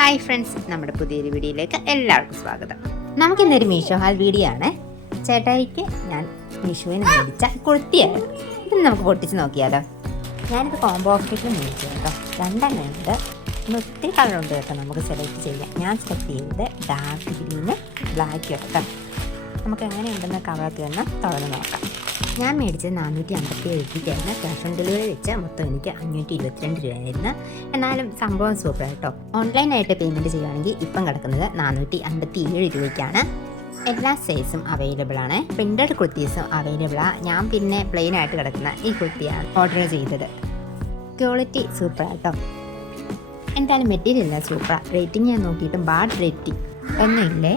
Hi friends, നമ്മുടെ പുതിയൊരു വീഡിയോയിലേക്ക് എല്ലാവർക്കും സ്വാഗതം. നമുക്കിന്നൊരു മീഷോ ഹാൾ വീഡിയോ ആണ്. ചേട്ടായിക്ക് ഞാൻ മീഷോയിൽ നിന്ന് മേടിച്ച കുർത്തിയാണ്. ഇത് നമുക്ക് പൊട്ടിച്ച് നോക്കിയാലോ. ഞാനിത് കോംബോ ഓഫറിൽ മേടിച്ചു കേട്ടോ. 2 എണ്ണം ഉണ്ട്. ഒത്തിരി കളറുണ്ട് കേട്ടോ, നമുക്ക് സെലക്ട് ചെയ്യാം. ഞാൻ സെലക്ട് ചെയ്തത് ഡാർക്ക് ഗ്രീന് ബ്ലാക്ക് കേട്ടോ. നമുക്ക് എങ്ങനെയുണ്ടെന്ന് കവറൊക്കെ ഒന്ന് തുറന്ന് നോക്കാം. ഞാൻ മേടിച്ചത് 457 രൂപയ്ക്കായിരുന്നു. ക്യാഷ് ഓൺ ഡെലിവറി വെച്ച് മൊത്തം എനിക്ക് 522 രൂപയായിരുന്നു. എന്നാലും സംഭവം സൂപ്പർ കേട്ടോ. ഓൺലൈനായിട്ട് പേയ്മെൻറ്റ് ചെയ്യുകയാണെങ്കിൽ ഇപ്പം കിടക്കുന്നത് 457 രൂപയ്ക്കാണ്. എല്ലാ സൈസും അവൈലബിൾ ആണ്. പ്രിൻറ്റഡ് കുർത്തീസും അവൈലബിളാണ്. ഞാൻ പിന്നെ പ്ലെയിൻ ആയിട്ട് കിടക്കുന്ന ഈ കുർത്തിയാണ് ഓർഡർ ചെയ്തത്. ക്വാളിറ്റി സൂപ്പർ കേട്ടോ. എന്തായാലും മെറ്റീരിയൽ സൂപ്പറാണ്. റേറ്റിംഗ് ഞാൻ നോക്കിയിട്ടും ബാഡ് റേറ്റിംഗ് ഒന്നുമില്ലേ.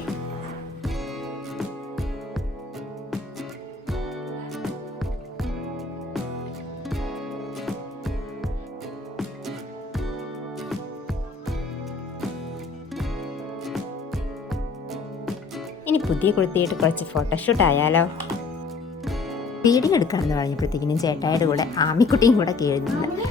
ഇനി പുതിയ കുർത്തിയായിട്ട് കുറച്ച് ഫോട്ടോഷൂട്ട് ആയാലോ. വീഡിയോ എടുക്കാമെന്ന് പറഞ്ഞപ്പോഴത്തേക്കിനും ചേട്ടായുടെ കൂടെ ആമിക്കുട്ടിയും കൂടെ കീഴുന്നുണ്ട്.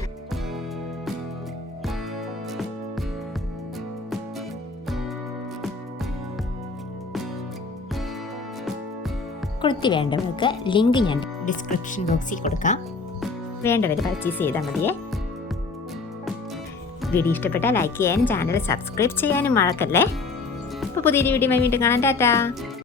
കുർത്തി വേണ്ടവർക്ക് ലിങ്ക് ഞാൻ ഡിസ്ക്രിപ്ഷൻ ബോക്സിൽ കൊടുക്കാം. വേണ്ടവർ പർച്ചേസ് ചെയ്താൽ മതിയേ. വീഡിയോ ഇഷ്ടപ്പെട്ടാൽ ലൈക്ക് ചെയ്യാനും ചാനൽ സബ്സ്ക്രൈബ് ചെയ്യാനും മറക്കല്ലേ. അപ്പോൾ പുതിയൊരു വീഡിയോ വീണ്ടും കാണാം. ടാറ്റാ.